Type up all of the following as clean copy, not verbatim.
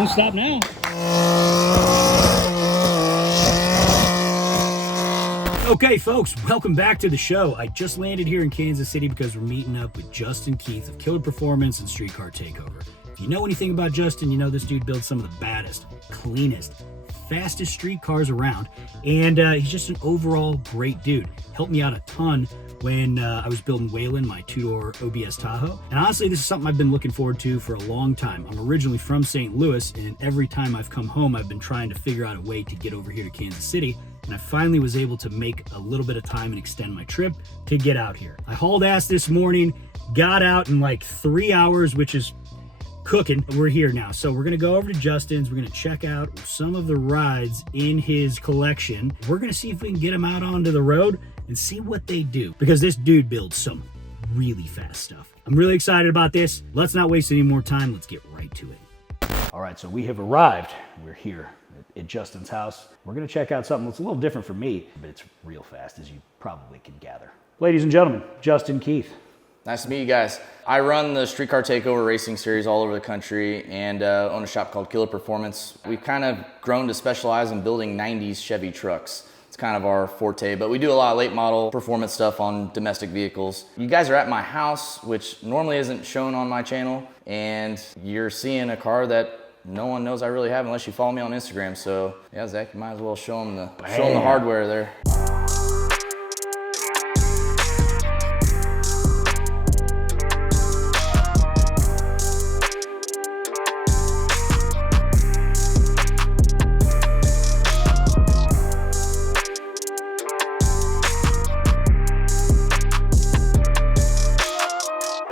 Don't stop now. Okay, folks, welcome back to the show. I just landed here in Kansas City because we're meeting up with Justin Keith of Killer Performance and Streetcar Takeover. If you know anything about Justin, you know this dude builds some of the baddest, cleanest, fastest street cars around, and he's just an overall great dude. Helped me out a ton when I was building Wayland, my two-door OBS Tahoe. And honestly, this is something I've been looking forward to for a long time. I'm originally from St. Louis, and every time I've come home, I've been trying to figure out a way to get over here to Kansas City. And I finally was able to make a little bit of time and extend my trip to get out here. I hauled ass this morning, got out in like 3 hours, which is cooking. We're here now. So we're going to go over to Justin's. We're going to check out some of the rides in his collection. We're going to see if we can get them out onto the road and see what they do, because this dude builds some really fast stuff. I'm really excited about this. Let's not waste any more time. Let's get right to it. All right, so we have arrived. We're here at Justin's house. We're going to check out something that's a little different for me, but it's real fast, as you probably can gather. Ladies and gentlemen, Justin Keith. Nice to meet you guys. I run the Streetcar Takeover racing series all over the country and own a shop called Killer Performance. We've kind of grown to specialize in building 90s Chevy trucks. It's kind of our forte, but we do a lot of late model performance stuff on domestic vehicles. You guys are at my house, which normally isn't shown on my channel, and you're seeing a car that no one knows I really have unless you follow me on Instagram. So yeah, Zach, you might as well show them the hardware there.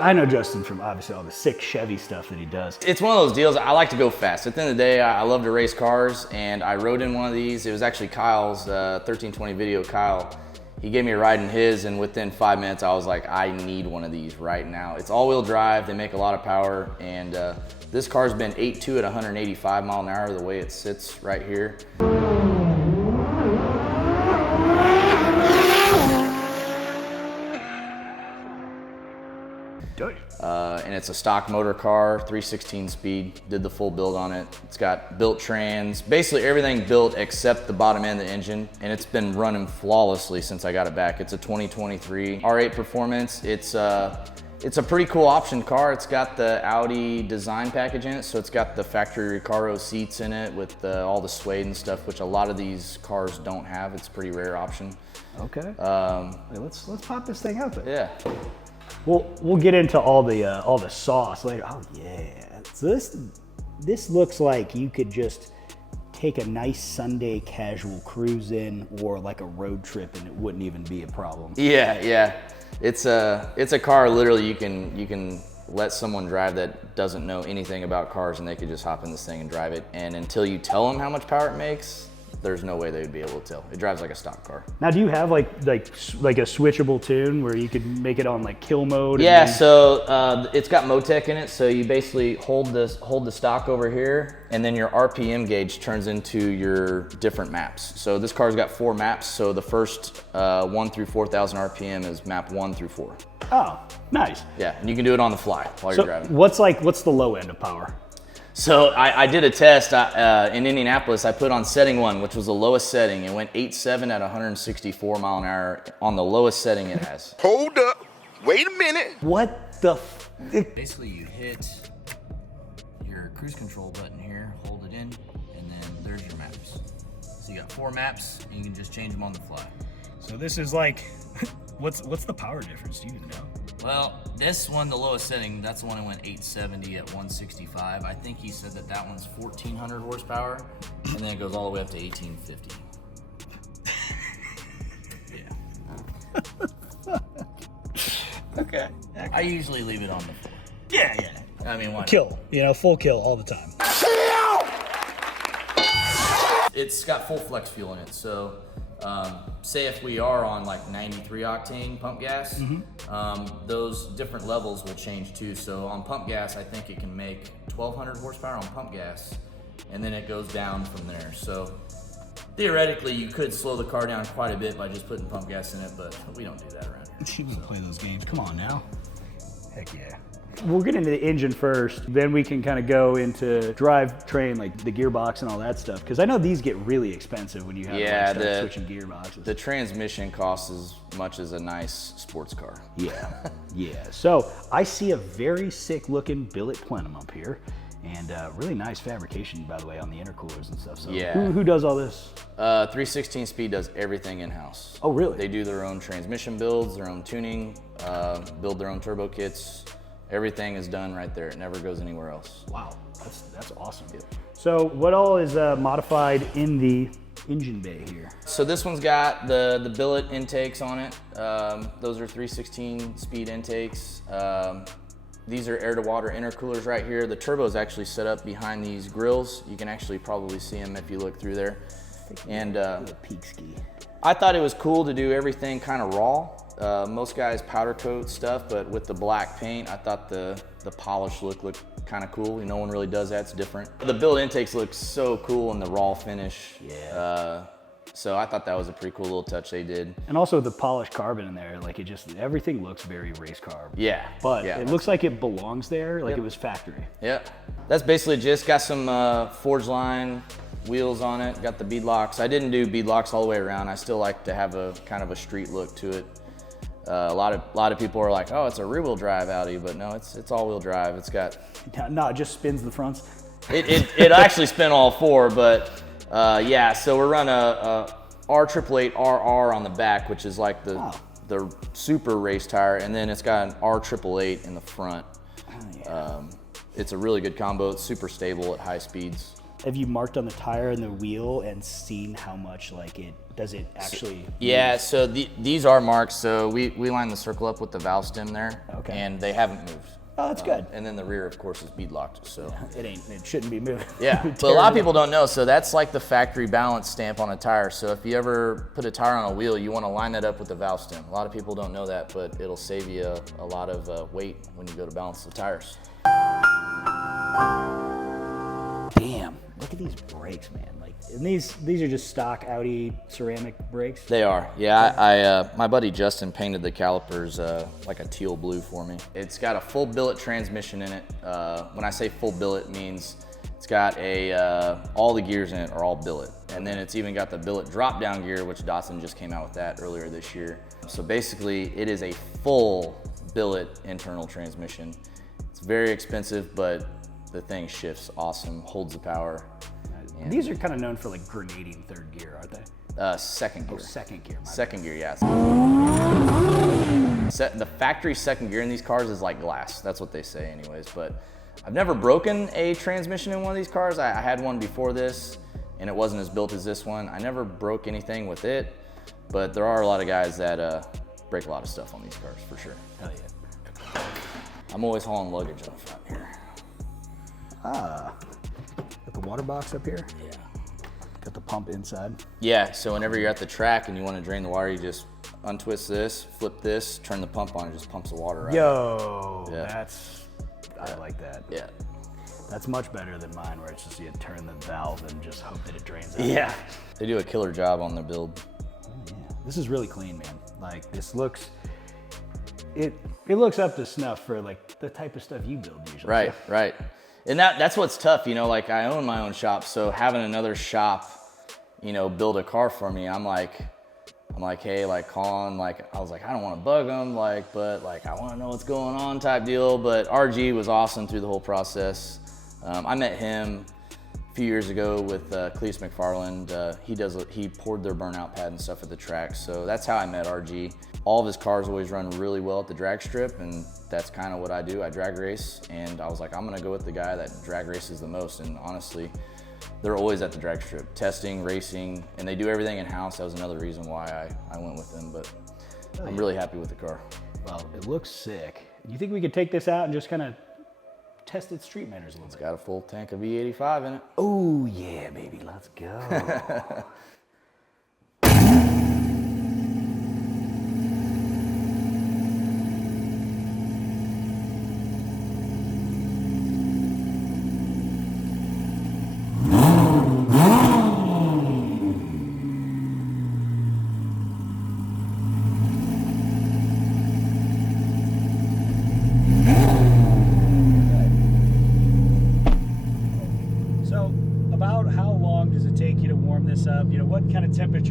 I know Justin from obviously all the sick Chevy stuff that he does. It's one of those deals. I like to go fast. At the end of the day, I love to race cars, and I rode in one of these. It was actually Kyle's 1320 video. Kyle, he gave me a ride in his, and within 5 minutes, I was like, I need one of these right now. It's all-wheel drive. They make a lot of power, and this car's been 8.2 at 185 mile an hour the way it sits right here. And it's a stock motor car, 316 speed, did the full build on it. It's got built trans, basically everything built except the bottom end of the engine, and it's been running flawlessly since I got it back. It's a 2023 R8 Performance. It's a pretty cool option car. It's got the Audi design package in it, so it's got the factory Recaro seats in it with all the suede and stuff, which a lot of these cars don't have. It's a pretty rare option. Okay. Let's pop this thing out there. Yeah. We'll get into all the sauce later. Oh yeah. So this looks like you could just take a nice Sunday casual cruise in, or like a road trip, and it wouldn't even be a problem. Yeah. It's a car literally you can let someone drive that doesn't know anything about cars, and they could just hop in this thing and drive it. And until you tell them how much power it makes, there's no way they would be able to tell. It drives like a stock car. Now, do you have like a switchable tune where you could make it on like kill mode? Yeah, so it's got Motec in it. So you basically hold the stock over here, and then your RPM gauge turns into your different maps. So this car's got 4 maps. So the first 1 through 4,000 RPM is map 1 through 4. Oh, nice. Yeah, and you can do it on the fly while you're driving. What's the low end of power? So I did a test in Indianapolis. I put on setting 1, which was the lowest setting. It went 8.7 at 164 mile an hour on the lowest setting it has. Hold up, wait a minute. What the Basically, you hit your cruise control button here, hold it in, and then there's your maps. So you got 4 maps, and you can just change them on the fly. So this is like, what's the power difference? Do you even know? Well, this one, the lowest setting, that's the one that went 870 at 165. I think he said that one's 1,400 horsepower, and then it goes all the way up to 1,850. Yeah. Okay. I usually leave it on the floor. Yeah. I mean, why not? Kill, full kill all the time. It's got full flex fuel in it, so say if we are on like 93 octane pump gas, those different levels will change too. So on pump gas, I think it can make 1,200 horsepower on pump gas, and then it goes down from there. So theoretically, you could slow the car down quite a bit by just putting pump gas in it, but we don't do that around here. You can play those games. Come on now. Heck yeah. We'll get into the engine first, then we can kind of go into drivetrain, like the gearbox and all that stuff. Because I know these get really expensive when you have to start switching gearboxes. The transmission costs as much as a nice sports car. Yeah, yeah. So I see a very sick looking billet plenum up here. And really nice fabrication, by the way, on the intercoolers and stuff. So yeah. Who does all this? 316 Speed does everything in-house. Oh, really? They do their own transmission builds, their own tuning, build their own turbo kits. Everything is done right there. It never goes anywhere else. Wow, that's awesome. Yeah. So what all is modified in the engine bay here? So this one's got the billet intakes on it. Those are 316 Speed intakes. These are air-to-water intercoolers right here. The turbo is actually set up behind these grills. You can actually probably see them if you look through there. And peak ski. I thought it was cool to do everything kind of raw. Most guys powder coat stuff, but with the black paint, I thought the polished look looked kind of cool. No one really does that, it's different. The billet intakes look so cool in the raw finish. Yeah. So I thought that was a pretty cool little touch they did. And also the polished carbon in there, like everything looks very race car. Yeah. But yeah, it looks like it belongs there, like Yep. it was factory. Yeah. That's basically just got some forge line wheels on it, got the bead locks. I didn't do bead locks all the way around. I still like to have a kind of a street look to it. A lot of people are like, oh, it's a rear wheel drive Audi, but no, it's all wheel drive. It's got. No, it just spins the fronts. It actually spin all four, but yeah. So we're running a R888 RR on the back, which is like the super race tire, and then it's got an R888 in the front. Oh, yeah. It's a really good combo. It's super stable at high speeds. Have you marked on the tire and the wheel and seen how much does it actually? Yeah, so these are marked. So we line the circle up with the valve stem there, okay. And they haven't moved. Oh, that's good. And then the rear, of course, is bead locked. So it shouldn't be moving. Yeah, but a lot of people don't know. So that's like the factory balance stamp on a tire. So if you ever put a tire on a wheel, you want to line that up with the valve stem. A lot of people don't know that, but it'll save you a lot of weight when you go to balance the tires. Damn, look at these brakes, man. And these are just stock Audi ceramic brakes? They are, yeah. My buddy Justin painted the calipers like a teal blue for me. It's got a full billet transmission in it. When I say full billet, it means it's got all the gears in it are all billet. And then it's even got the billet drop down gear, which Datsun just came out with that earlier this year. So basically it is a full billet internal transmission. It's very expensive, but the thing shifts awesome, holds the power. And these are kind of known for like grenading third gear, aren't they? Second gear. Oh, second gear. Second gear, yes. The factory second gear in these cars is like glass. That's what they say anyways. But I've never broken a transmission in one of these cars. I had one before this and it wasn't as built as this one. I never broke anything with it, but there are a lot of guys that break a lot of stuff on these cars for sure. Hell yeah. I'm always hauling luggage on the front here. Got the water box up here? Yeah. Got the pump inside? Yeah, so whenever you're at the track and you want to drain the water, you just untwist this, flip this, turn the pump on, it just pumps the water out. Yo, Yeah. I like that. Yeah. That's much better than mine where it's just you turn the valve and just hope that it drains out. Yeah. They do a killer job on their build. Oh, yeah. This is really clean, man. Like this looks, it looks up to snuff for like the type of stuff you build usually. Right, right. And that's what's tough, like I own my own shop, so having another shop, build a car for me, I'm like, hey, Colin, I was like, I don't want to bug them, but I want to know what's going on type deal. But RG was awesome through the whole process. I met him a few years ago with Cleese McFarland. He poured their burnout pad and stuff at the track, so that's how I met RG. All of his cars always run really well at the drag strip, and that's kind of what I do. I drag race, and I was like, I'm gonna go with the guy that drag races the most. And honestly, they're always at the drag strip, testing, racing, and they do everything in-house. That was another reason why I went with them, but I'm really happy with the car. Well, it looks sick. You think we could take this out and just kind of test its street manners a little bit? It's got a full tank of V85 in it. Oh yeah, baby, let's go.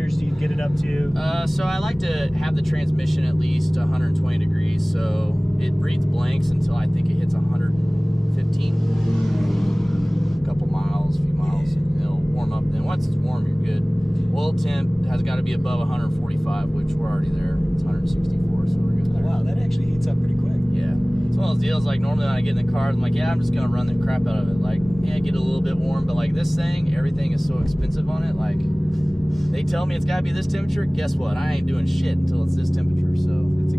temperatures do you get it up to? So I like to have the transmission at least 120 degrees, so it reads blanks until I think it hits 115. A couple miles, a few miles, and it'll warm up. Then once it's warm, you're good. Oil temp has got to be above 145, which we're already there. It's 164, so we're good there. Oh, wow, that actually heats up pretty quick. Yeah. It's one of those deals, like normally when I get in the car, I'm like, yeah, I'm just going to run the crap out of it. Like, yeah, get a little bit warm, but like this thing, everything is so expensive on it. Like, they tell me it's got to be this temperature. Guess what? I ain't doing shit until it's this temperature, so. It's a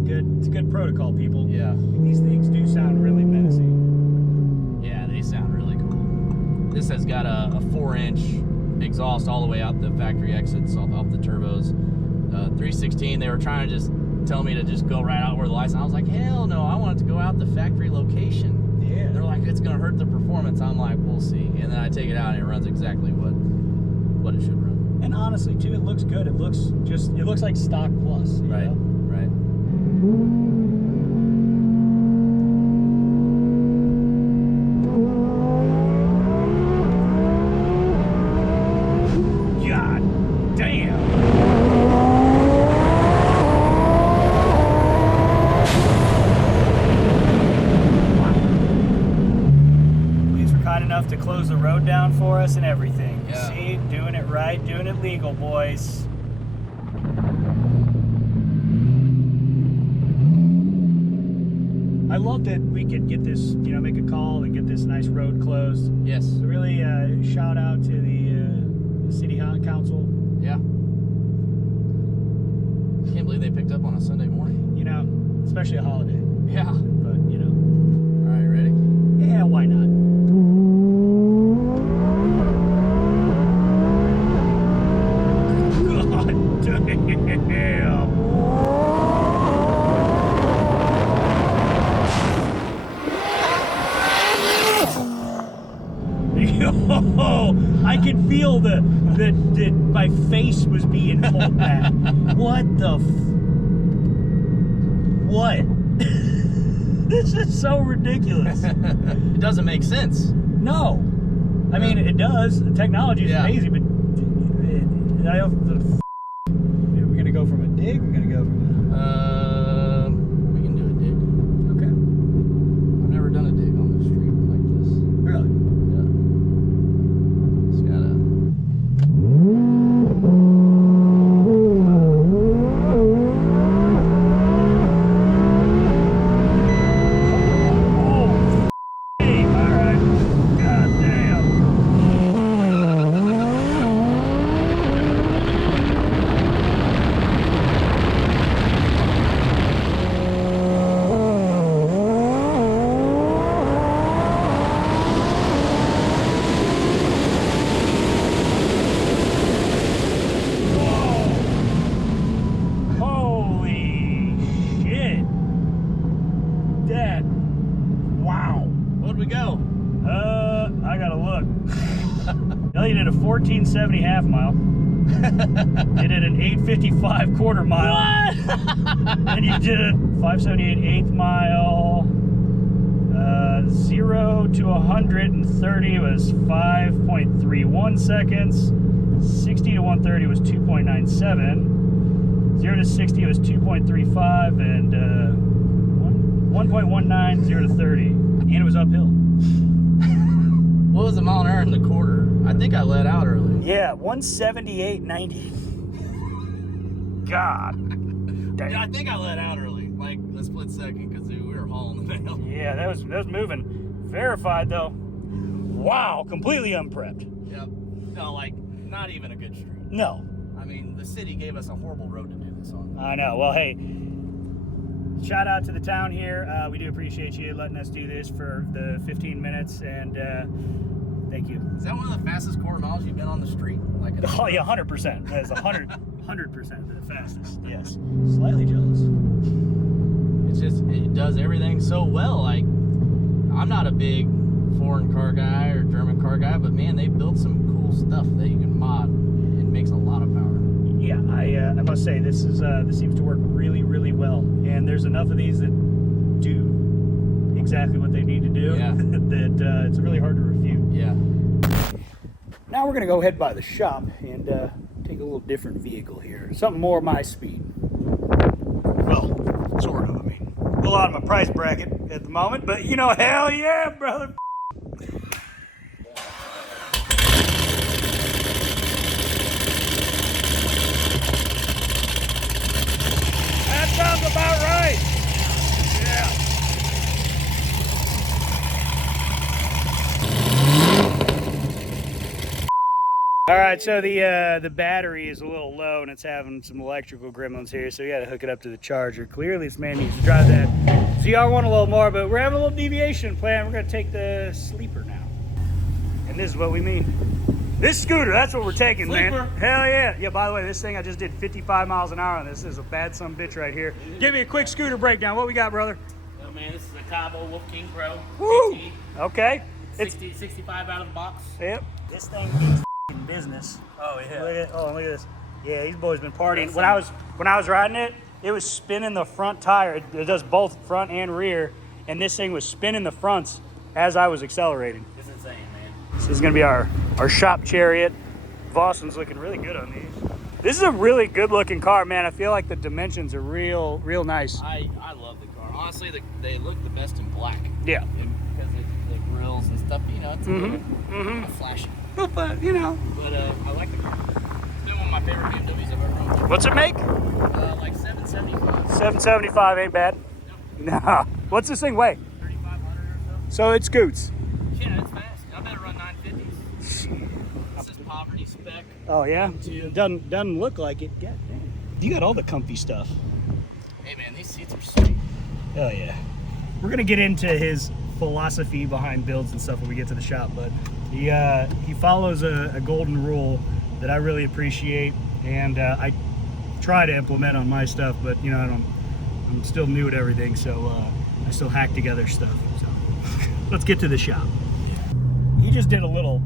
good protocol, people. Yeah. These things do sound really menacing. Yeah, they sound really cool. This has got a 4-inch exhaust all the way out the factory exits off the turbos. 316, they were trying to just tell me to just go right out where the lights. I was like, hell no, I want it to go out the factory location. Yeah. They're like, it's gonna hurt the performance. I'm like, we'll see. And then I take it out and it runs exactly what it should run. And honestly, too, it looks good. It looks like stock plus. You Right, know? right. God damn. These were kind enough to close the road down for us and everything. You Yeah. see, doing it right, doing it legal, boys. I love that we could get this, make a call and get this nice road closed. Yes. So really, shout out to the city council. Yeah. I can't believe they picked up on a Sunday morning. Especially a holiday. Yeah. But All right, ready? yeah, why not? God damn. Yo, I could feel that my face was being pulled back. What the what? This is so ridiculous. It doesn't make sense. No. I mean, it does. The technology is amazing, but I have the we're going to go from a dig? We're going to go from We can do a dig. okay. I've never done a dig on the street like this. Really? Yeah. It's gotta. Hey, all right. God damn. Holy shit. That, wow. Where'd we go? I gotta look. Well, you did a 1470 half mile. You did an 855 quarter mile. What? And you did a 578 eighth mile. 0 to 130 was 5.31 seconds. 60 to 130 was 2.97. 0 to 60 was 2.35, and 1.19, 0 to 30. And it was uphill. What was the mile an hour in the quarter? I think I let out early. Yeah, 178.90. God. Damn. Yeah, I think I let out early, like a split second, because we were hauling the nail. Yeah, that was moving. Verified though. Wow, completely unprepped. Yep. No, like not even a good street. No. I mean, the city gave us a horrible road to do this on. I know. Well, hey, shout out to the town here. We do appreciate you letting us do this for the 15 minutes, and thank you. Is that one of the fastest quarter miles you've been on the street? Like Oh yeah, 100%. That is 100% the fastest. Yes. Slightly jealous. It's just, it does everything so well. Like, I'm not a big foreign car guy or German car guy, but man, they built some cool stuff that you can mod. It makes a lot of power. Yeah, I must say this seems to work really, really well, and there's enough of these that do exactly what they need to do. Yeah. that it's really hard to refute. Yeah. Now we're gonna go head by the shop and take a little different vehicle here. Something more my speed. Well, sort of. I mean, a lot of my price bracket at the moment, but you know, hell yeah, brother. That sounds about right. Yeah. All right, so the battery is a little low and it's having some electrical gremlins here, so we got to hook it up to the charger. Clearly, this man needs to drive that ZR1 a little more, but we're having a little deviation plan. We're going to take the sleeper now, and this is what we mean. This scooter, that's what we're taking, sleeper. Man. Hell yeah. Yeah, by the way, this thing, I just did 55 miles an hour on this. This is a bad son of a bitch right here. Give me a quick scooter breakdown. What we got, brother? Oh man, this is a Cabo Wolf King Pro. Woo! GT. Okay. 65 out of the box. Yep. This thing means business. Oh yeah. Look at this. Yeah, these boys been partying. When I was riding it, it was spinning the front tire. It does both front and rear, and this thing was spinning the fronts as I was accelerating. It's insane, man. This is gonna be our shop chariot. Vosson's looking really good on these. This is a really good looking car, man. I feel like the dimensions are real nice. I love the car. Honestly, they look the best in black. Yeah. Because the grills and stuff, you know, it's a little flashy. But you know. But I like the car. It's been one of my favorite BMWs I've ever owned. What's it make? Like 775. 775 ain't bad. Nope. Nah. What's this thing weigh? 3,500 or so. So it scoots. Yeah, it's fast. I bet it run 950s. This is poverty spec. Oh yeah? It doesn't look like it. God damn. You got all the comfy stuff. Hey man, these seats are sweet. Hell yeah. We're gonna get into his philosophy behind builds and stuff when we get to the shop, but he follows a golden rule that I really appreciate, and I try to implement on my stuff, but you know, I'm still new at everything, so I still hack together stuff. So let's get to the shop. He just did a little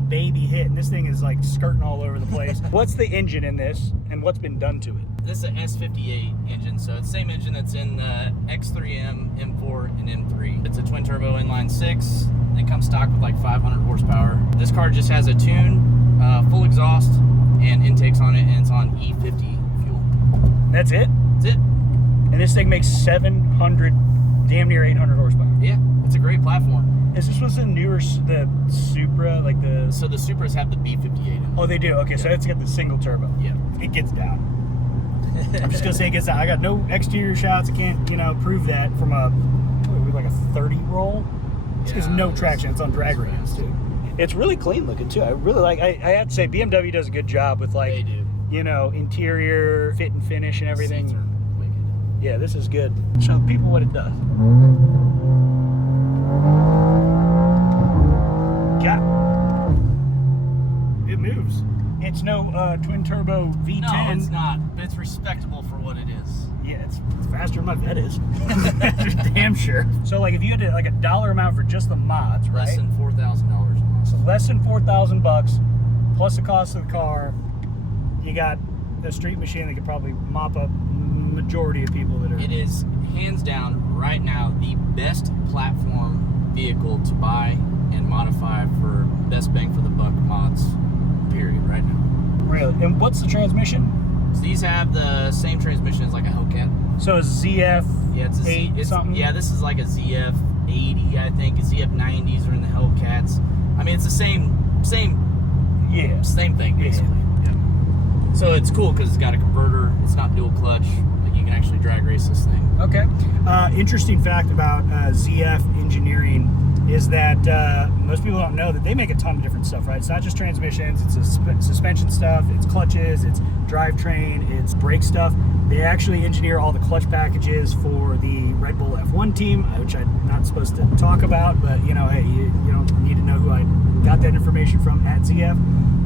baby hit, and this thing is like skirting all over the place. What's the engine in this, and what's been done to it? This is an S58 engine, so it's the same engine that's in the X3M, M4, and M3. It's a twin turbo inline 6. It comes stock with like 500 horsepower. This car just has a tune, full exhaust, and intakes on it, and it's on E50 fuel. That's it? That's it. And this thing makes 700, damn near 800 horsepower. Yeah, it's a great platform. Is this what's the newer, the Supra, like the... So the Supras have the B58 in it. Oh, they do? Okay, yeah. So it's got the single turbo. Yeah. It gets down. I'm just gonna say it gets down. I got no exterior shots. I can't, you know, prove that from like a 30 roll. It's no traction. It's on drag radius too. It's really clean looking too. I really like. I have to say BMW does a good job with like, they do. You know, interior fit and finish and everything. Seats are wicked. Yeah, this is good. Show people what it does. Yeah. It moves. It's no twin turbo V10. No, it's not. But it's respectable for what it is. Yeah, it's faster than my Vet is. Damn sure. So like if you had to, like a dollar amount for just the mods, right? Less than $4,000. So less than $4,000 plus the cost of the car, you got a street machine that could probably mop up majority of people that are. It is hands down right now the best platform vehicle to buy and modify for best bang for the buck mods. Period. Right now. Really? And what's the transmission? So these have the same transmission as like a Hellcat. So a ZF. Yeah, it's a 8 something. Yeah, this is like a ZF 80, I think. A ZF 90s are in the Hellcats. I mean, it's the same thing basically. Yeah. So it's cool because it's got a converter. It's not dual clutch. Like you can actually drag race this thing. Okay. Interesting fact about ZF engineering is that most people don't know that they make a ton of different stuff, right? It's not just transmissions, it's suspension stuff, it's clutches, it's drivetrain, it's brake stuff. They actually engineer all the clutch packages for the Red Bull F1 team, which I'm not supposed to talk about, but you know, hey, you don't need to know who I got that information from at ZF.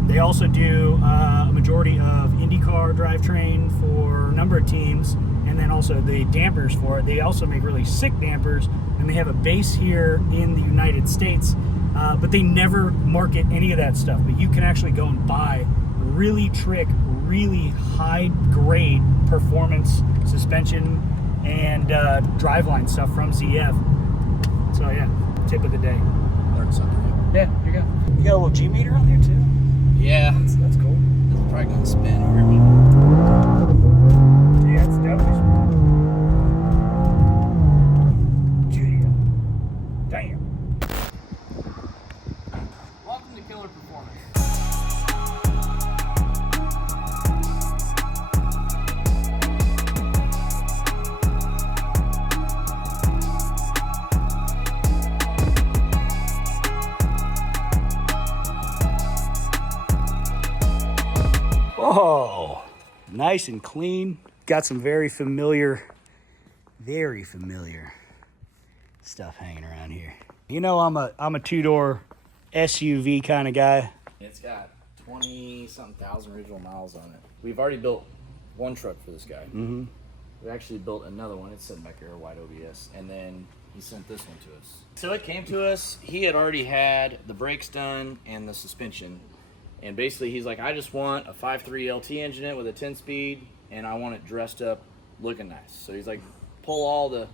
They also do a majority of IndyCar drivetrain for a number of teams, and then also the dampers for it. They also make really sick dampers, and they have a base here in the United States, but they never market any of that stuff. But you can actually go and buy really really high-grade performance suspension and driveline stuff from ZF. So yeah, tip of the day. Learn something new. Yeah, here you go. You got a little G meter on there too? Yeah. That's cool. This will probably gonna spin here. Yeah, it's definitely. Damn. Welcome to Killer Performance. Oh, nice and clean. Got some very familiar stuff hanging around here. You know, I'm a two-door SUV kind of guy. It's got 20-something thousand original miles on it. We've already built one truck for this guy. Mm-hmm. We actually built another one. It's sitting back here, white OBS, and then he sent this one to us. So it came to us. He had already had the brakes done and the suspension. And basically, he's like, I just want a 5.3 LT engine in it with a 10-speed, and I want it dressed up, looking nice. So he's like, pull all the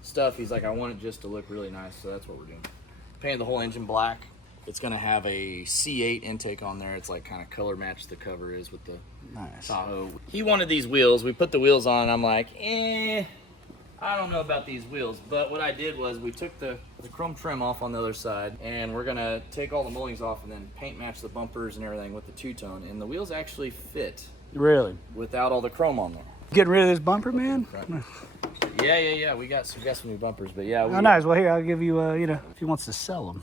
stuff. He's like, I want it just to look really nice. So that's what we're doing. Painted the whole engine black. It's gonna have a C8 intake on there. It's like kind of color matched the cover is with the Tahoe. He wanted these wheels. We put the wheels on. I'm like, I don't know about these wheels. But what I did was we took the chrome trim off on the other side, and we're gonna take all the moldings off and then paint match the bumpers and everything with the two-tone. And the wheels actually fit Really? without all the chrome on there. Getting rid of this bumper, man? Yeah. We got some new bumpers, but yeah. Oh, nice. Well, here, I'll give you, if he wants to sell them.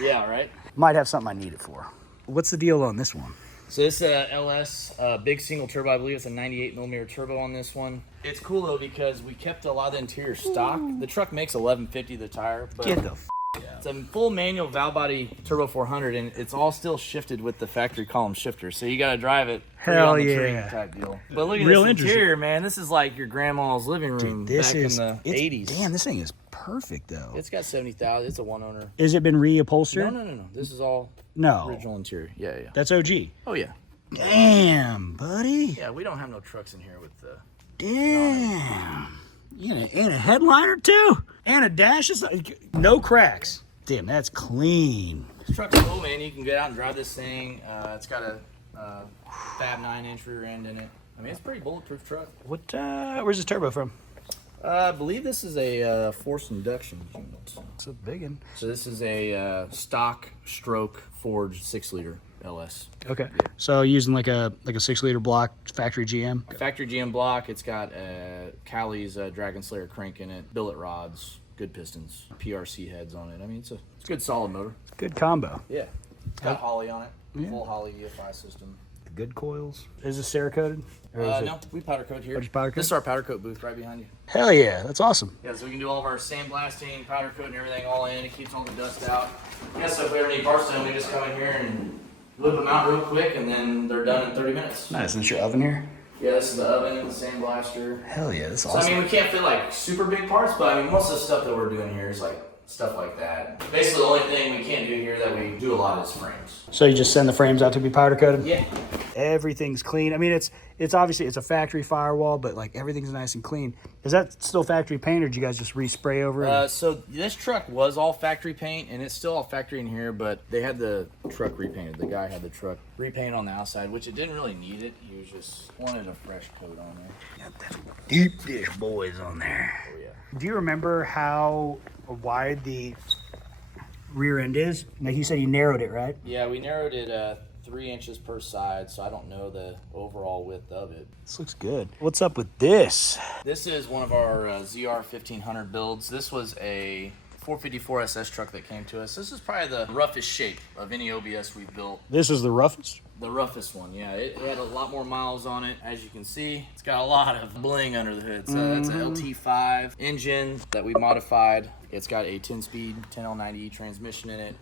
Yeah, right. Might have something I need it for. What's the deal on this one? So this LS, big single turbo, I believe it's a 98mm turbo on this one. It's cool though because we kept a lot of the interior stock. The truck makes 1150 the tire, but Get the it's a full manual valve body turbo 400, and it's all still shifted with the factory column shifter. So you got to drive it Hell on the yeah. tree type deal. But look at Real this interesting. interior, man. This is like your grandma's living room back in the 80s. Damn, this thing is perfect, though. It's got 70,000. It's a one owner. Has it been reupholstered? No. This is all No. original interior. Yeah. That's OG. Oh yeah. Damn, buddy. Yeah, we don't have no trucks in here with the. Damn. And a headliner, too? And a dash? No cracks. Damn, that's clean. This truck's cool, man. You can get out and drive this thing. It's got a Fab 9-inch rear end in it. I mean, it's a pretty bulletproof truck. Where's this turbo from? I believe this is a forced induction unit. It's a big one. So this is a stock stroke forged 6-liter LS. Okay. So using like a 6-liter block factory GM? Factory GM block. It's got Cali's Dragon Slayer crank in it, billet rods, good pistons, PRC heads on it. I mean, it's a good solid motor. Good combo. Yeah. It's got Holley on it. Full Holley EFI system. Good coils. Is this Cerakoted? No, we powder coat here. Just powder coat? This is our powder coat booth right behind you. Hell yeah, that's awesome. Yeah, so we can do all of our sandblasting, powder coat, and everything all in. It keeps all the dust out. Yeah, so if we ever need parts done, we just come in here and whip them out real quick, and then they're done in 30 minutes. Nice. And it's your oven here? Yeah, this is the oven and the sandblaster. Hell yeah, that's So, awesome. I mean, we can't fit like super big parts, but I mean, most of the stuff that we're doing here is like stuff like that. Basically, the only thing we can't do here that we do a lot is frames. So you just send the frames out to be powder coated? Yeah. Everything's clean. I mean, it's obviously it's a factory firewall, but like everything's nice and clean. Is that still factory paint, or did you guys just respray over it? So this truck was all factory paint, and it's still all factory in here, but they had the truck repainted. The guy had the truck repainted on the outside, which it didn't really need it. He was just wanted a fresh coat on there. Got them deep dish boys on there. Oh yeah. Do you remember how wide the rear end is? Like you said, you narrowed it, right? Yeah, we narrowed it 3 inches per side, so I don't know the overall width of it. This looks good. What's up with this? This is one of our ZR 1500 builds. This was a 454 SS truck that came to us. This is probably the roughest shape of any OBS we've built. This is the roughest? The roughest one, yeah. It had a lot more miles on it. As you can see, it's got a lot of bling under the hood. So that's an LT5 engine that we modified. It's got a 10-speed 10L90E transmission in it.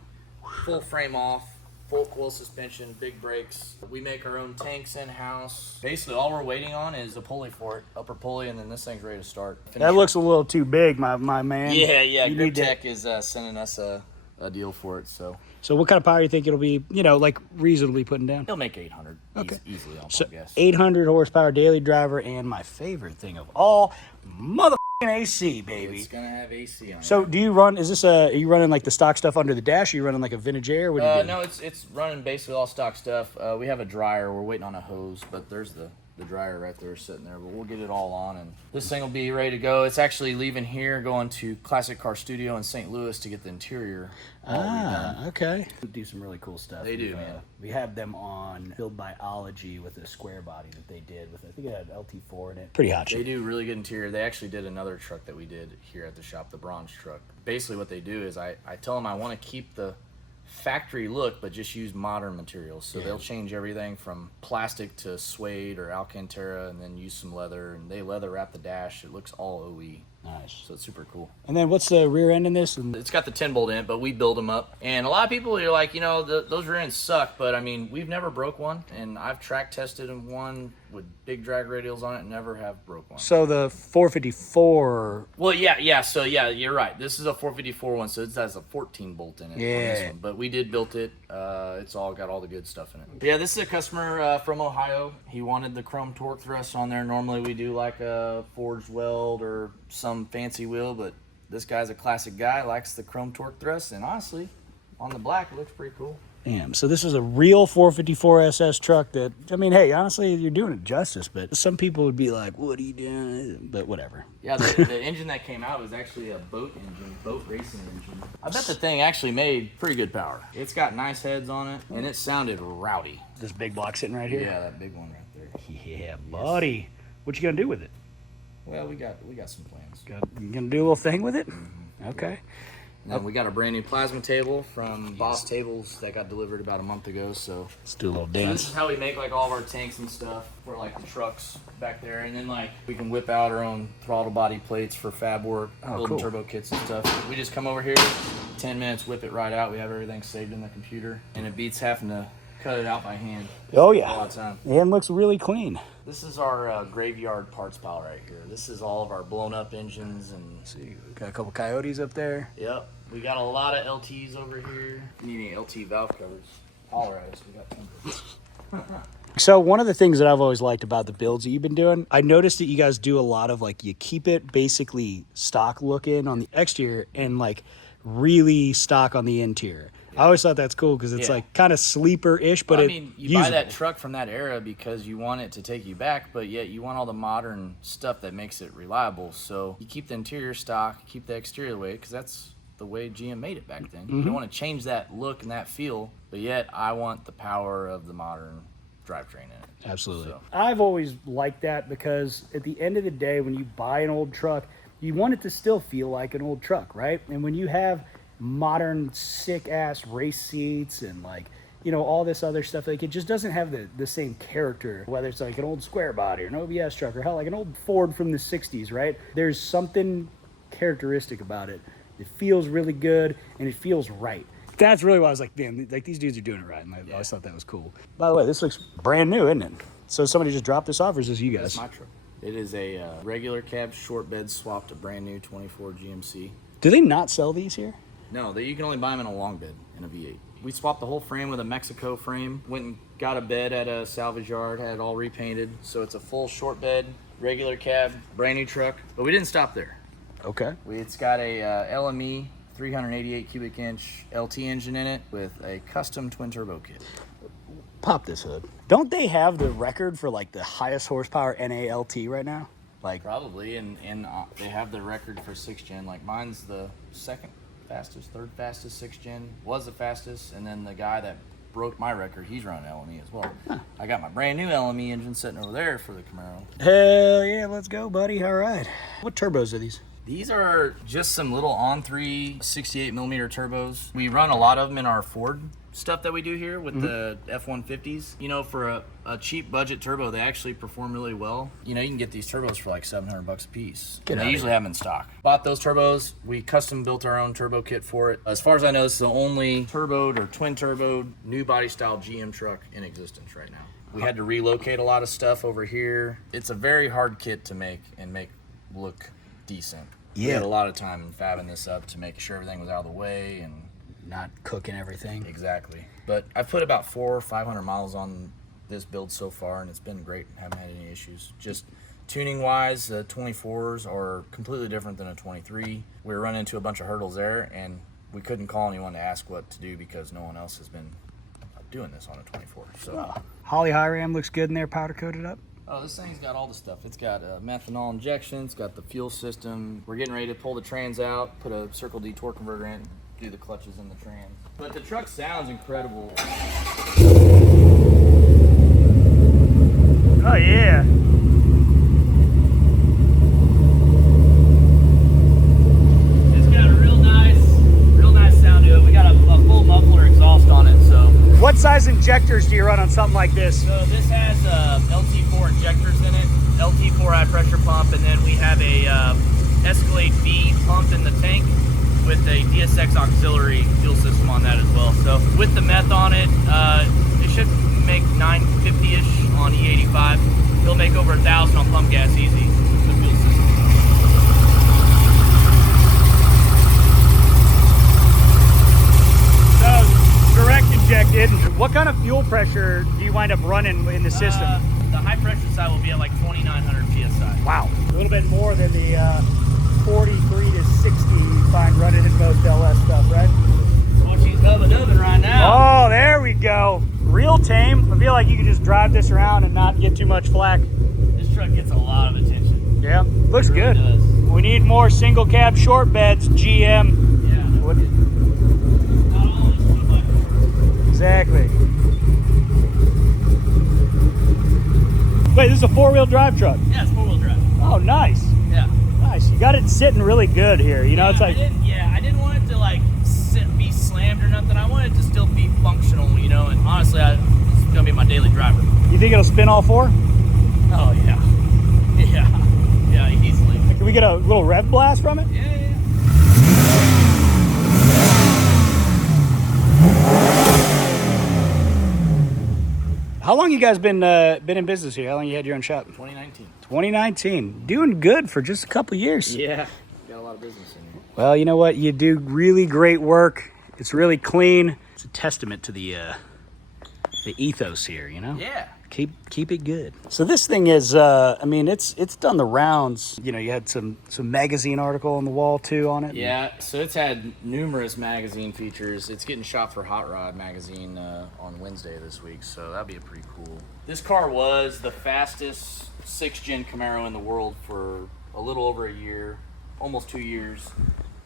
Full frame off. Full coil suspension, big brakes. We make our own tanks in-house. Basically, all we're waiting on is a pulley for it, upper pulley, and then this thing's ready to start. That looks a little too big, my man. Yeah. You need Grip Tech is sending us a deal for it, so. So what kind of power do you think it'll be, like reasonably putting down? It'll make 800 Okay. easily, I'll So guess. 800 horsepower daily driver, and my favorite thing of all, mother AC, baby. It's gonna have AC on it. So do you run, are you running like the stock stuff under the dash? Or are you running like a vintage air? What are you doing? No, it's running basically all stock stuff. We have a dryer. We're waiting on a hose, but there's the dryer right there sitting there. But we'll get it all on, and this thing will be ready to go. It's actually leaving here, going to Classic Car Studio in St. Louis to get the interior all redone. Okay. They do some really cool stuff. They do, man. We had them on Build Biology with a square body that they did with, I think it had LT4 in it. Pretty hot shit. They do really good interior. They actually did another truck that we did here at the shop, the bronze truck. Basically what they do is I tell them I want to keep the factory look, but just use modern materials. So they'll change everything from plastic to suede or Alcantara, and then use some leather, and they leather wrap the dash. It looks all OE. Nice. So it's super cool. And then what's the rear end in this? It's got the 10 bolt in it, but we build them up. And a lot of people are like, those rear ends suck, but I mean, we've never broke one, and I've track tested one with big drag radials on it and never have broke one. So the 454. Well, yeah. So yeah, you're right. This is a 454 one, so it has a 14 bolt in it. Yeah. On this one. But we did build it. It's all got all the good stuff in it. Yeah, this is a customer from Ohio. He wanted the chrome torque thrust on there. Normally we do like a forged weld or some fancy wheel, but this guy's a classic guy, likes the chrome torque thrust, and honestly, on the black, it looks pretty cool. Damn, so this is a real 454 SS truck that, I mean, hey, honestly, you're doing it justice, but some people would be like, what are you doing? But whatever. Yeah, the engine that came out was actually a boat racing engine. I bet the thing actually made pretty good power. It's got nice heads on it, and it sounded rowdy. This big block sitting right here? Yeah, that big one right there. Yeah, buddy. What you gonna do with it? Well, we got some plans. You gonna do a little thing with it? Mm-hmm. Okay. And then we got a brand new plasma table from Boss Tables that got delivered about a month ago. So let's do a little this dance. is how we make like all of our tanks and stuff for like the trucks back there. And then like we can whip out our own throttle body plates for fab work, building turbo kits and stuff. We just come over here, 10 minutes, whip it right out. We have everything saved in the computer, and it beats having to cut it out by hand. Oh yeah. A lot of time. And looks really clean. This is our graveyard parts pile right here. This is all of our blown up engines and. Let's see, we got a couple Coyotes up there. Yep. We got a lot of LTs over here. If you need any LT valve covers, holler at us. We got tons. So one of the things that I've always liked about the builds that you've been doing, I noticed that you guys do a lot of like, you keep it basically stock looking on the exterior and like really stock on the interior. Yeah. I always thought that's cool because it's like kind of sleeper-ish, but I mean, you buy that truck from that era because you want it to take you back, but yet you want all the modern stuff that makes it reliable. So you keep the interior stock, keep the exterior the way, because that's the way GM made it back then. Mm-hmm. You don't want to change that look and that feel, but yet I want the power of the modern drivetrain in it. Absolutely. So. I've always liked that because at the end of the day, when you buy an old truck, you want it to still feel like an old truck, right? And when you have modern sick-ass race seats and like, all this other stuff, like it just doesn't have the same character, whether it's like an old square body or an OBS truck or hell, like an old Ford from the 60s, right? There's something characteristic about it. It feels really good and it feels right. That's really why I was like, damn, like these dudes are doing it right. And I always thought that was cool. By the way, this looks brand new, isn't it? So somebody just dropped this off, or is this you guys? That's my truck. It is a regular cab short bed swapped to brand new 24 GMC. Do they not sell these here? No, you can only buy them in a long bed in a V8. We swapped the whole frame with a Mexico frame. Went and got a bed at a salvage yard, had it all repainted. So it's a full short bed, regular cab, brand new truck. But we didn't stop there. Okay. It's got a LME 388 cubic inch LT engine in it with a custom twin turbo kit. Pop this hood. Don't they have the record for like the highest horsepower NALT right now? Like probably, and they have the record for 6th gen. Like mine's the second fastest, third fastest 6th gen, was the fastest, and then the guy that broke my record, he's running LME as well. Huh. I got my brand new LME engine sitting over there for the Camaro. Hell yeah, let's go, buddy. All right. What turbos are these? These are just some little on-3 68mm turbos. We run a lot of them in our Ford stuff that we do here with the F-150s. For a cheap budget turbo, they actually perform really well. You can get these turbos for like $700 a piece. They usually have them in stock. Bought those turbos. We custom built our own turbo kit for it. As far as I know, this is the only turboed or twin turboed new body style GM truck in existence right now. We had to relocate a lot of stuff over here. It's a very hard kit to make and make look decent. Yeah. We had a lot of time fabbing this up to make sure everything was out of the way and not cooking everything. Exactly. But I've put about 400 or 500 miles on this build so far, and it's been great. Haven't had any issues. Just Tuning wise, the 24s are completely different than a 23. We were running into a bunch of hurdles there, and we couldn't call anyone to ask what to do because no one else has been doing this on a 24. So Holly high ram looks good in there, powder coated up. oh, this thing's got all the stuff. It's got methanol injection, it's got the fuel system. We're getting ready to pull the trans out, put a Circle D torque converter in, do the clutches in the trans. But the truck sounds incredible. Oh yeah. It's got a real nice sound to it. We got a full muffler exhaust on it, so. What size injectors do you run on something like this? So this has LT4 injectors in it, LT4 high pressure pump, and then we have a Escalade V pump in the tank with a DSX auxiliary fuel system on that as well. So with the meth on it, it should make 950-ish on E85. It'll make over 1,000 on pump gas easy, the fuel system. So direct injected. What kind of fuel pressure do you wind up running in the system? The high pressure side will be at like 2,900 PSI. Wow. A little bit more than the 43 to 60 you find running in most LS stuff, right? Oh, she's hubbing right now. Oh, there we go. Real tame. I feel like you can just drive this around and not get too much flack. This truck gets a lot of attention. Yeah, looks It really good. does. We need more single cab short beds, GM. Yeah, What- not all is one of my. Exactly. Wait, this is a four-wheel drive truck. Yeah, it's four-wheel drive. Oh, nice. Yeah. Nice. You got it sitting really good here. You know, it's like, I didn't want it to like be slammed or nothing. I wanted it to still be functional, you know. And honestly, it's gonna be my daily driver. you think it'll spin all four? Oh yeah, yeah, easily. Can we get a little rev blast from it? Yeah. How long you guys been in business here? How long you had your own shop? 2019. 2019. Doing good for just a couple years. Yeah, got a lot of business in here. Well, you know what? You do really great work. It's really clean. It's a testament to the ethos here, you know? Yeah. Keep it good. So this thing is, I mean, it's done the rounds. You know, you had some magazine article on the wall too on it. Yeah, so it's had numerous magazine features. It's getting shot for Hot Rod magazine on Wednesday this week, so that'd be pretty cool. This car was the fastest 6th-gen Camaro in the world for a little over a year, almost 2 years.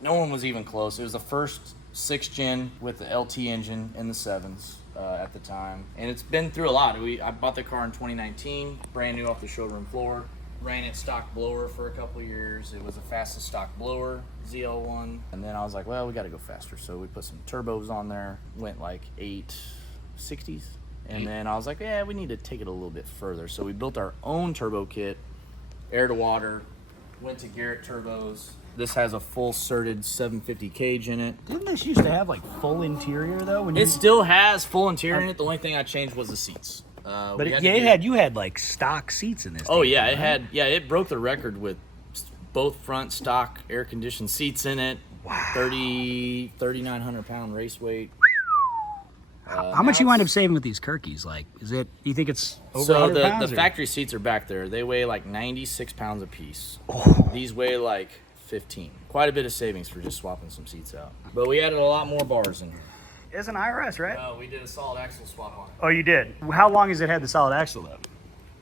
No one was even close. It was the first 6th-gen with the LT engine in the 7s. At the time, and it's been through a lot. I bought the car in 2019, brand new off the showroom floor. Ran it stock blower for a couple years. It was the fastest stock blower, ZL1. And then I was like, well, we got to go faster. So we put some turbos on there, went like 860s. And then I was like, yeah, we need to take it a little bit further. So we built our own turbo kit, air to water, went to Garrett turbos. This has a full serted 750 cage in it. Didn't this used to have like full interior though? When It still has full interior in it. The only thing I changed was the seats. But you had like stock seats in this. Oh thing, yeah, right? it broke the record with both front stock air conditioned seats in it. Wow. 3,900 pound race weight. How much you wind up saving with these Kirkies? Like, do you think it's over So 100 pounds? the factory seats are back there. They weigh like 96 pounds a piece. Oh. These weigh like 15. Quite a bit of savings for just swapping some seats out. But we added a lot more bars in here. It's an IRS, right? We did a solid axle swap on it. Oh, you did. How long has it had the solid axle though?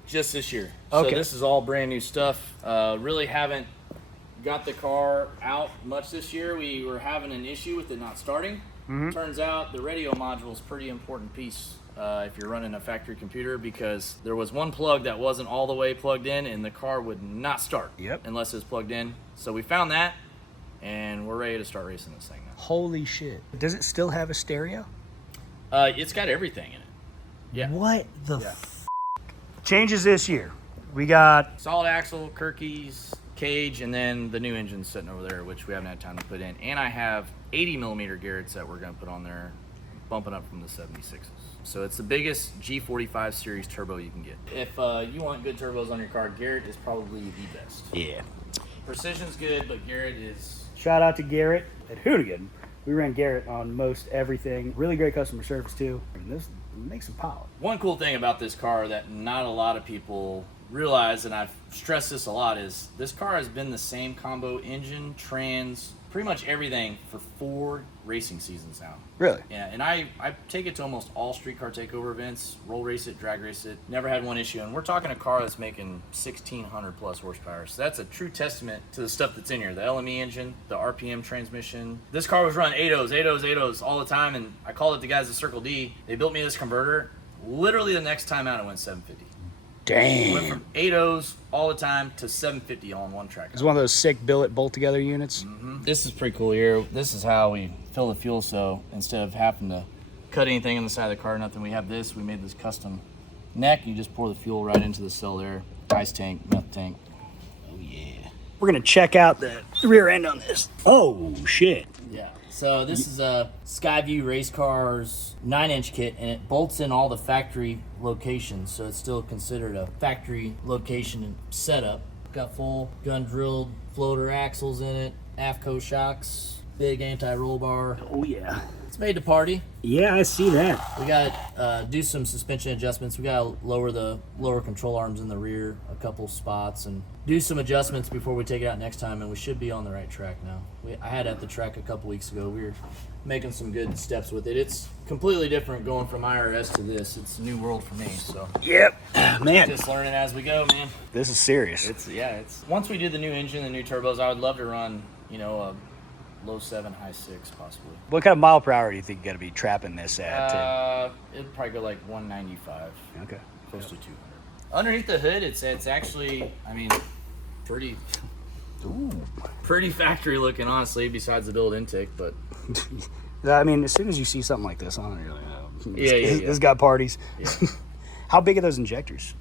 Just this year. Okay. So this is all brand new stuff. Really haven't got the car out much this year. We were having an issue with it not starting. Mm-hmm. Turns out the radio module is a pretty important piece if you're running a factory computer, because there was one plug that wasn't all the way plugged in and the car would not start unless it was plugged in. So we found that and we're ready to start racing this thing now. Holy shit. Does it still have a stereo? It's got everything in it. Yeah. What the Changes this year. We got Solid axle, Kirkies, cage, and then the new engine sitting over there, which we haven't had time to put in. And I have 80 millimeter Garretts that we're going to put on there, bumping up from the 76s. So it's the biggest G45 series turbo you can get. If you want good turbos on your car, Garrett is probably the best. Yeah. Precision's good, but Garrett is... Shout out to Garrett at Hoonigan. We ran Garrett on most everything. Really great customer service too. And this makes some power. One cool thing about this car that not a lot of people realize, and I've stressed this a lot, is this car has been the same combo engine, trans, pretty much everything for 4 racing seasons now. Really? Yeah, and I take it to almost all street car takeover events, roll race it, drag race it, never had one issue. And we're talking a car that's making 1,600 plus horsepower. So that's a true testament to the stuff that's in here. The LME engine, the RPM transmission. This car was running 8.0s all the time, and I called it the guys at Circle D. They built me this converter. Literally the next time out, it went 750. Damn. Went from 8.0s all the time to 750 all in one track. It's one of those sick billet bolt together units. Mm-hmm. This is pretty cool here. This is how we fill the fuel. So instead of having to cut anything on the side of the car, nothing, we have this. We made this custom neck. You just pour the fuel right into the cell there. Ice tank, meth tank. Oh yeah. We're gonna check out the rear end on this. Oh shit. Yeah. So this is a Skyview Race Cars 9-inch kit, and it bolts in all the factory locations, so it's still considered a factory location and setup. Got full gun drilled floater axles in it, AFCO shocks, big anti-roll bar. Oh yeah. It's made to party. Yeah, I see that. We got do some suspension adjustments. We got to lower the lower control arms in the rear a couple spots and do some adjustments before we take it out next time, and we should be on the right track now. I had at the track a couple weeks ago. We were making some good steps with it. It's completely different going from IRS to this. It's a new world for me, so Yep. Man, just learning as we go, man. this is serious. It's once we do the new engine, the new turbos, I would love to run, a low 7, high 6 possibly. What kind of mile per hour do you think you got to be trapping this at? It'd probably go like 195. Okay. Close to 200. Underneath the hood, it's actually, pretty factory looking, honestly, besides the build intake, but I mean, as soon as you see something like this on, you're like, oh, Yeah. this got parties. Yeah. How big are those injectors?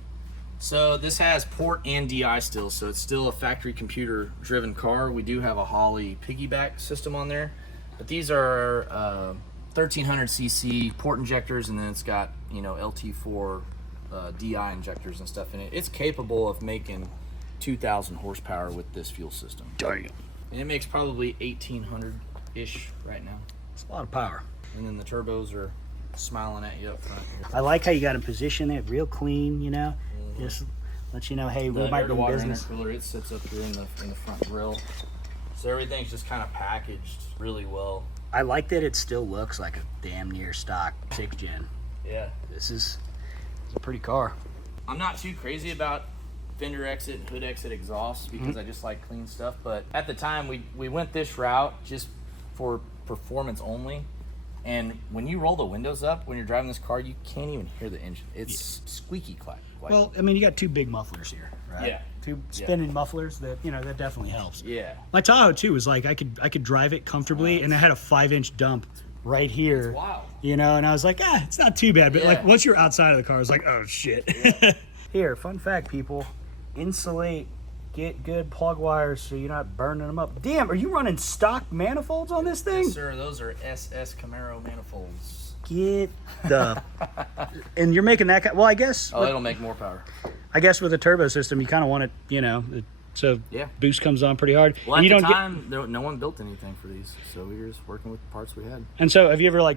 So this has port and DI still, so it's still a factory computer driven car. We do have a Holley piggyback system on there, but these are 1300 cc port injectors, and then it's got LT4 DI injectors and stuff in it. It's capable of making 2,000 horsepower with this fuel system. Damn. And it makes probably 1,800-ish right now. It's a lot of power. And then the turbos are smiling at you up front here. I like how you got to position it real clean, Just let you know, hey, we The might air be to in water business. intercooler, it sits up here in the front grill. So everything's just kind of packaged really well. I like that it still looks like a damn near stock 6th gen. Yeah. This is a pretty car. I'm not too crazy about fender exit and hood exit exhaust because I just like clean stuff, but at the time we went this route just for performance only. And when you roll the windows up when you're driving this car, you can't even hear the engine. It's squeaky quiet. Well, I mean, you got 2 big mufflers here, right? Yeah. 2 spinning mufflers that, that definitely helps. Yeah. My Tahoe too was like I could drive it comfortably, and I had a 5-inch dump right here. Wow. And I was like, it's not too bad. But Yeah. like once you're outside of the car, it's like, oh shit. Yeah. Here, fun fact, people, insulate, get good plug wires so you're not burning them up. Damn, are you running stock manifolds on this thing? Yes, sir. Those are SS Camaro manifolds. Get the, and you're making that. Well, I guess. Oh, it'll make more power. I guess with a turbo system, you kind of want it, so Yeah. boost comes on pretty hard. Well, And at you the don't time, no one built anything for these, so we were just working with the parts we had. And so, have you ever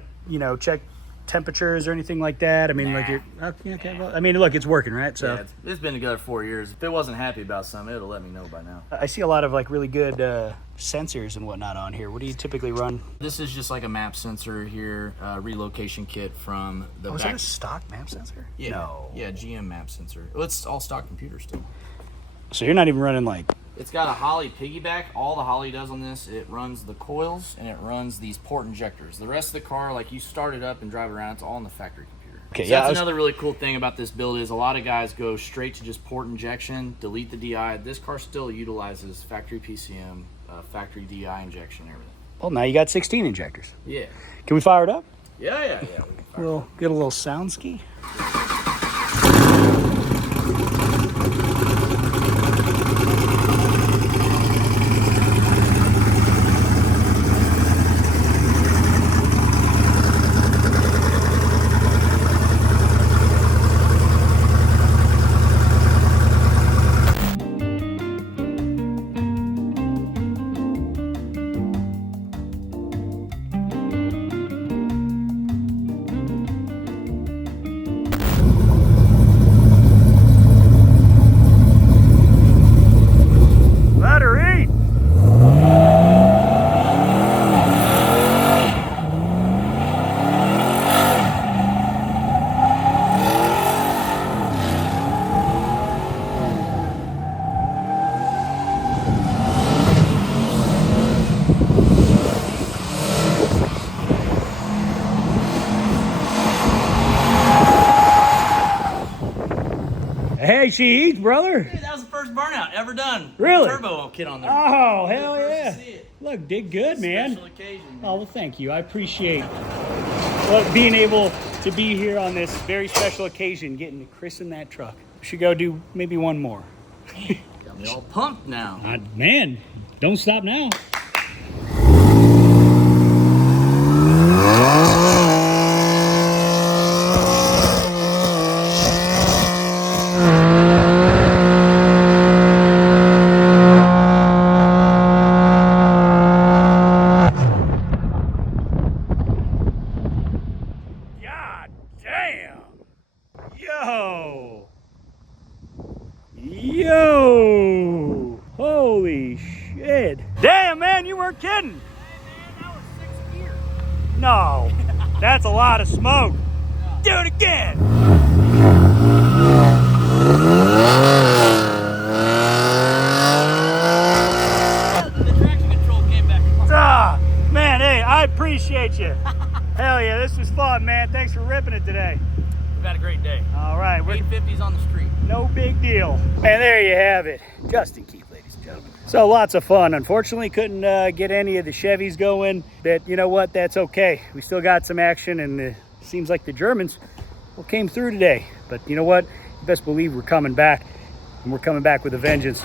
checked temperatures or anything like that? I mean, Nah. well, I mean, look, it's working, right? So Yeah, it's been together 4 years. If it wasn't happy about something, it'll let me know by now. I see a lot of really good sensors and whatnot on here. What do you typically run? This is just like a map sensor here, relocation kit from the Was back. that a stock map sensor? Yeah, No. yeah, GM map sensor. Well, it's all stock computer still. So you're not even running It's got a Holley piggyback. All the Holley does on this, it runs the coils and it runs these port injectors. The rest of the car, like you start it up and drive around, it's all in the factory computer. Okay, So yeah, that's another really cool thing about this build is a lot of guys go straight to just port injection, delete the DI. This car still utilizes factory PCM, factory DI injection, and everything. Well, now you got 16 injectors. Yeah. Can we fire it up? Yeah. We'll get a little sound ski. Hey, she eats, brother. Dude, that was the first burnout ever done. Really? Turbo kit on there. Oh, hell First yeah. to see it. Look, did good, man. Special occasion. Oh, well, thank you. I appreciate being able to be here on this very special occasion, getting to christen that truck. Should go do maybe one more. Got me all pumped now. Man, don't stop now. God damn. Yo. Holy shit. Damn, man, you weren't kidding. That was 6 gears. No, that's a lot of smoke. Do it again. The traction control came back. Ah, man, hey, I appreciate you. Hell yeah, this was fun, man. Thanks for ripping it today. We've had a great day. All right, we're 850s on the street. no big deal. And there you have it. Justin Keith, ladies and gentlemen. So lots of fun. Unfortunately, couldn't get any of the Chevys going, but you know what? That's okay. We still got some action, and it seems like the Germans came through today. But you know what? You best believe we're coming back, and we're coming back with a vengeance.